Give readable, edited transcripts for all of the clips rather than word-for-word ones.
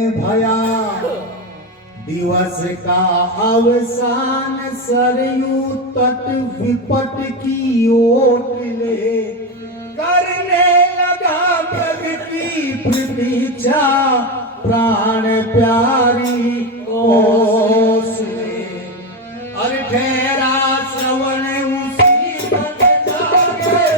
में भया दिवस का अवसान, सरयू तट विपट की ओट ले करने लगा मृग की प्रतीक्षा, प्राण प्यारी ओस ले। और ठहरा श्रवण उसी तक जागे,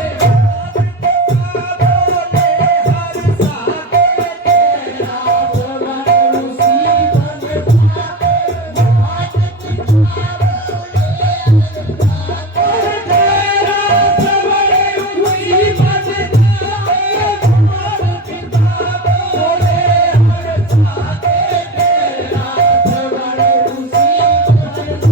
बोले हर साथे तेरा श्रवण उसी तक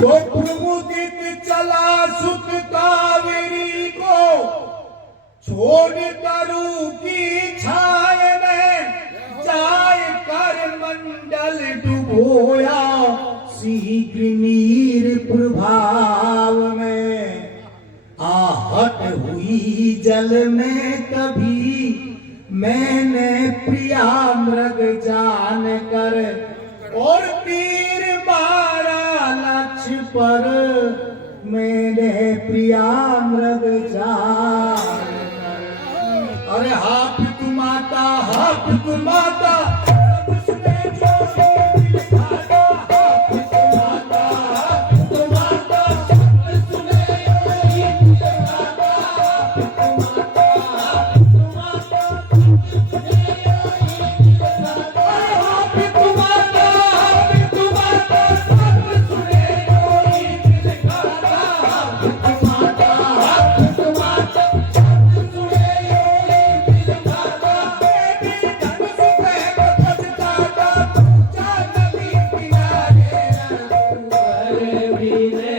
तो प्रमुदित चला सुत कावेरी को छोड़ तरु की छाय में, जाय कर मंडल डुबोया शीघ्र नीर प्रभाव में। आहत हुई जल में कभी मैंने प्रिया मृग जान कर, और तीर मारा लक्ष्य पर मैंने प्रिया मृग जान कर। अरे हाथ तू माता, हाथ तू माता, उसने जो दिल खाना, हाथ तू माता, हाथ तू माता, उसने जो दिल खाना, हाथ तू माता, हाथ तू माता, उसने जो दिल खाना, हाथ तू माता, हाथ तू माता, उसने जो दिल खाना, हाथ तू माता, हाथ तू माता, उसने जो दिल खाना। बेटी धनुष पे बचता था, जानवी किनारे अरे वीरे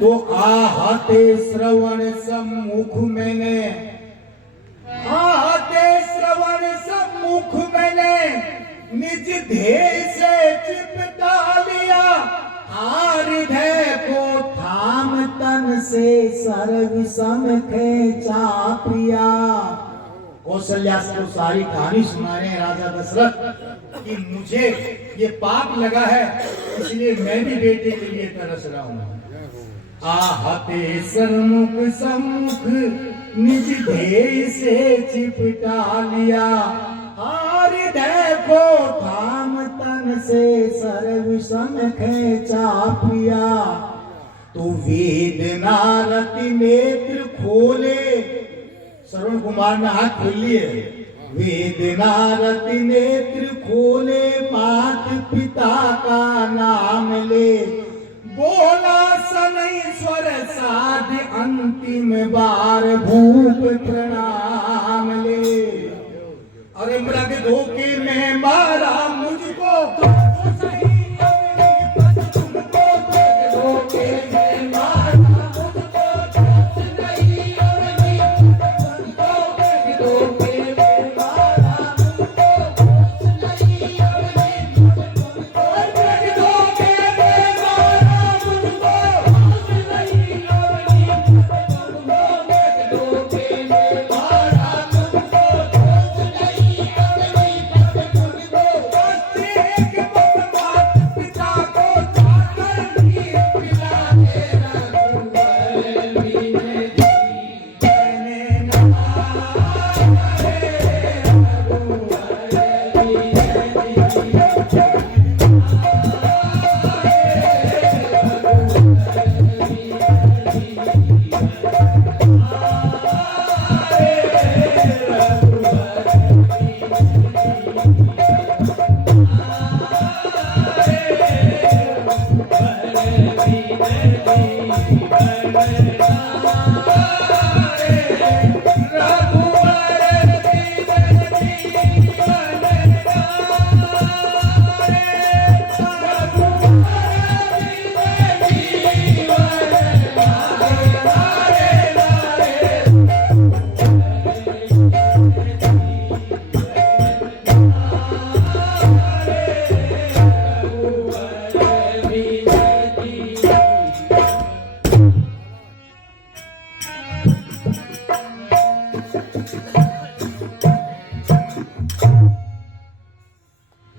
तो आहते श्रवण सम्मुख मैंने, आहते श्रवण सम्मुख मैंने निज ध्येय से चिपटा लिया, हृदय को थाम तन से सर्व सम खेचा प्रिया। कौशल्या को सारी कहानी सुना रहे हैं राजा दशरथ कि मुझे ये पाप लगा है, इसलिए मैं भी बेटे के लिए तरस रहा हूं। आहते सन्मुख सम्मुख निज ध्येय से चिपटा लिया। हृदय को थाम तन से सर्वसम खेचा पिया। तो वेदना रति नेत्र खोले, श्रवण कुमार ने हाथ खोल लिए। वेदना रति नेत्र खोले, मात पिता का नाम ले। बोला शनैश्वर साध अंतिम बार भूप प्रणाम ले। अरे मृग धोखे में मारा मुझको, तो सही तुमको धोखे में मारा मुझको, नहीं धोखे में मारा मुझको, नहीं धोखे में मारा मुझको, नहीं धोखे में मारा मुझको।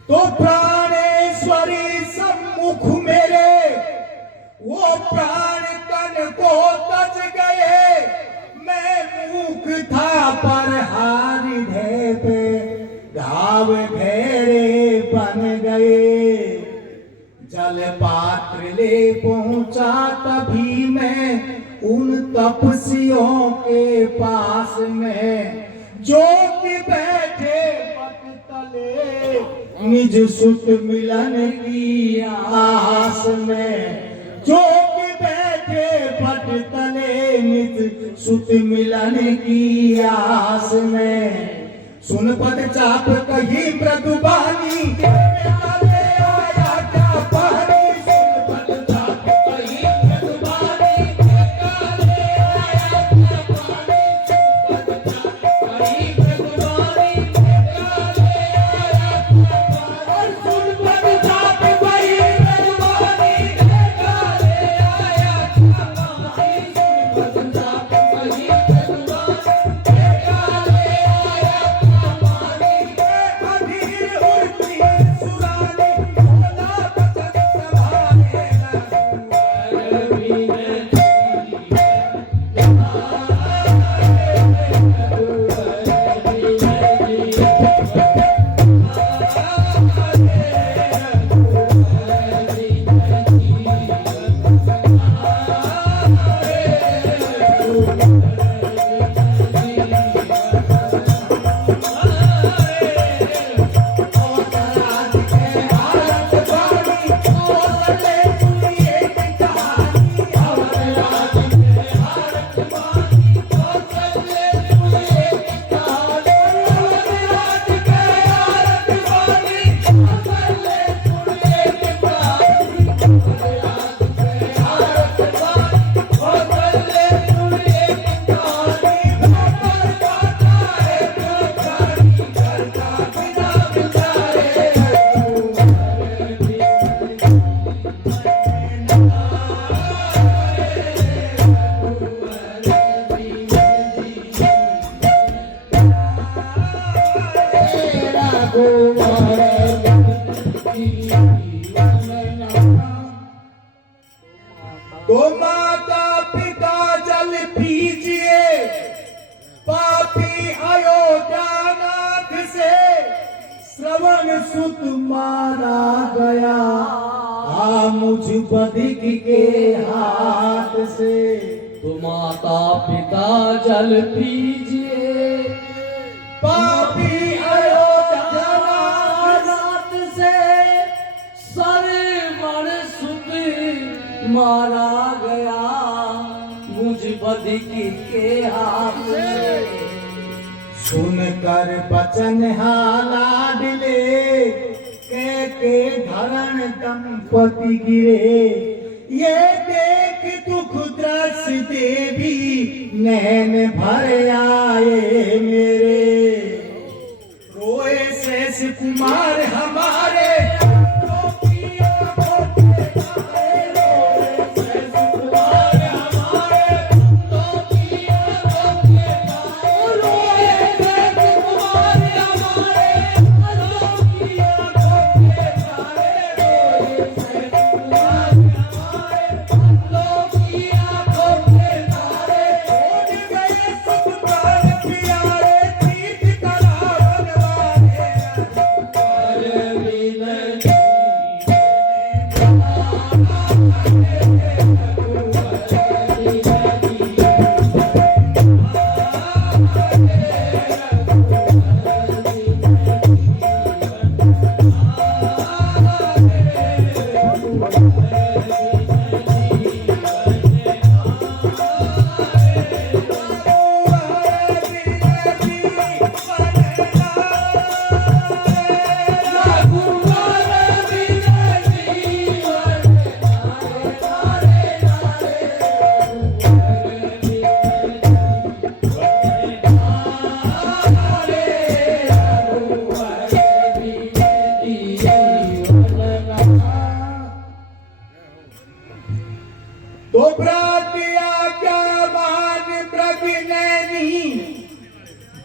तो प्राणेश्वरी सम्मुख मेरे, वो प्राण तन को तज गए। मैं मूक था पर हृदय पे घाव गहरे बन गए। जल पात्र ले पहुंचा तभी मैं उन तपस्वियों के पास में, जो कि बैठे पट तले निज सुत मिलन की आस में। जो कि बैठे पट तले निज सुत मिलन की आस में। सुन पद चाप कही मृदुबानी, तो माता पिता जल पीजिए, श्रवण सुत मारा गया मुझ बधिक के हाथ से। तो माता पिता जल पीजिए पापी अयोध्या रात से सरवण सुत मारा गया मुझ बधिक के हाथ से। सुनकर बचन लाडले के धरण दंपति गिरे। ये देख दुख दृश्य देवी नैन भर आए मेरे। रोए शेष कुमार हमारे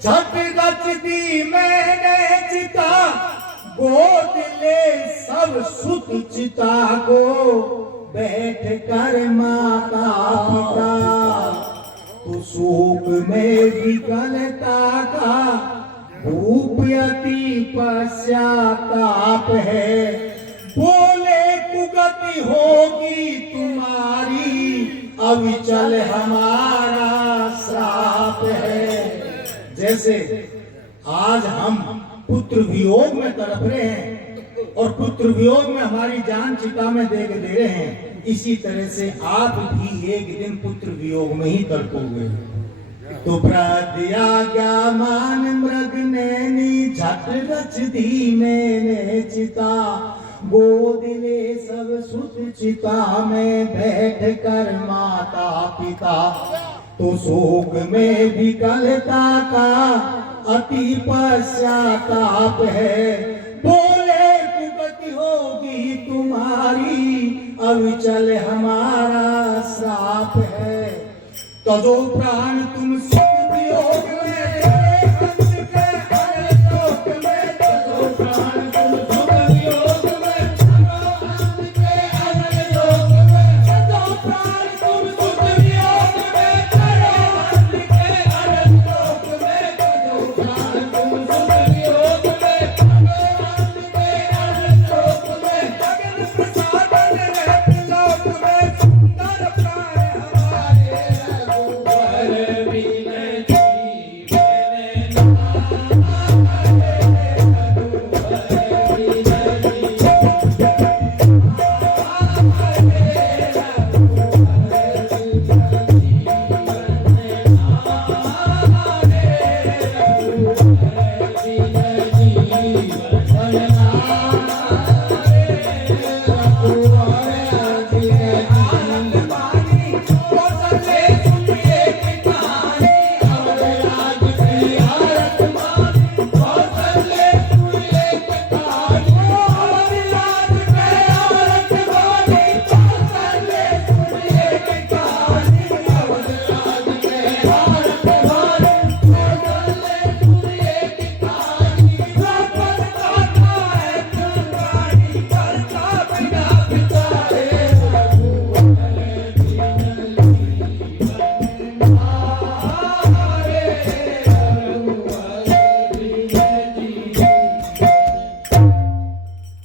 झट गचती मैंने चिता गोद ले सब सुत चिता को बैठ कर माता पिता। तो शोक में विकलता का भूप अति पश्चाताप है। बोले कुगति होगी तुम्हारी अविचल हमारा श्राप है। जैसे आज हम पुत्र वियोग में तड़प रहे हैं और पुत्र वियोग में हमारी जान चिता में दे रहे हैं, इसी तरह से आप भी एक दिन पुत्र वियोग में ही तड़पोगे। तो प्रत्याज्ञा मान मृग नैनी झट रच दी मैंने चिता। गोद ले सब सुत चिता में बैठ कर माता पिता। तो शोक में विकलता का अति पश्चाताप है। बोले कुगति होगी तुम्हारी अविचल हमारा श्राप है। तदो प्राण तुम सुख वियोग में हंस के हर लोक में। तदो प्राण तुम सुख वियोग में हंस के हर लोक में। तदो प्राण तुम सुख वियोग में हंस के हर लोक में। तदो प्राण तुम सुख वियोग में हंस के हर लोक में। जगन प्रसादन रहत लोक में सुंदर प्राण हमारे रघुवर बिनती मैंने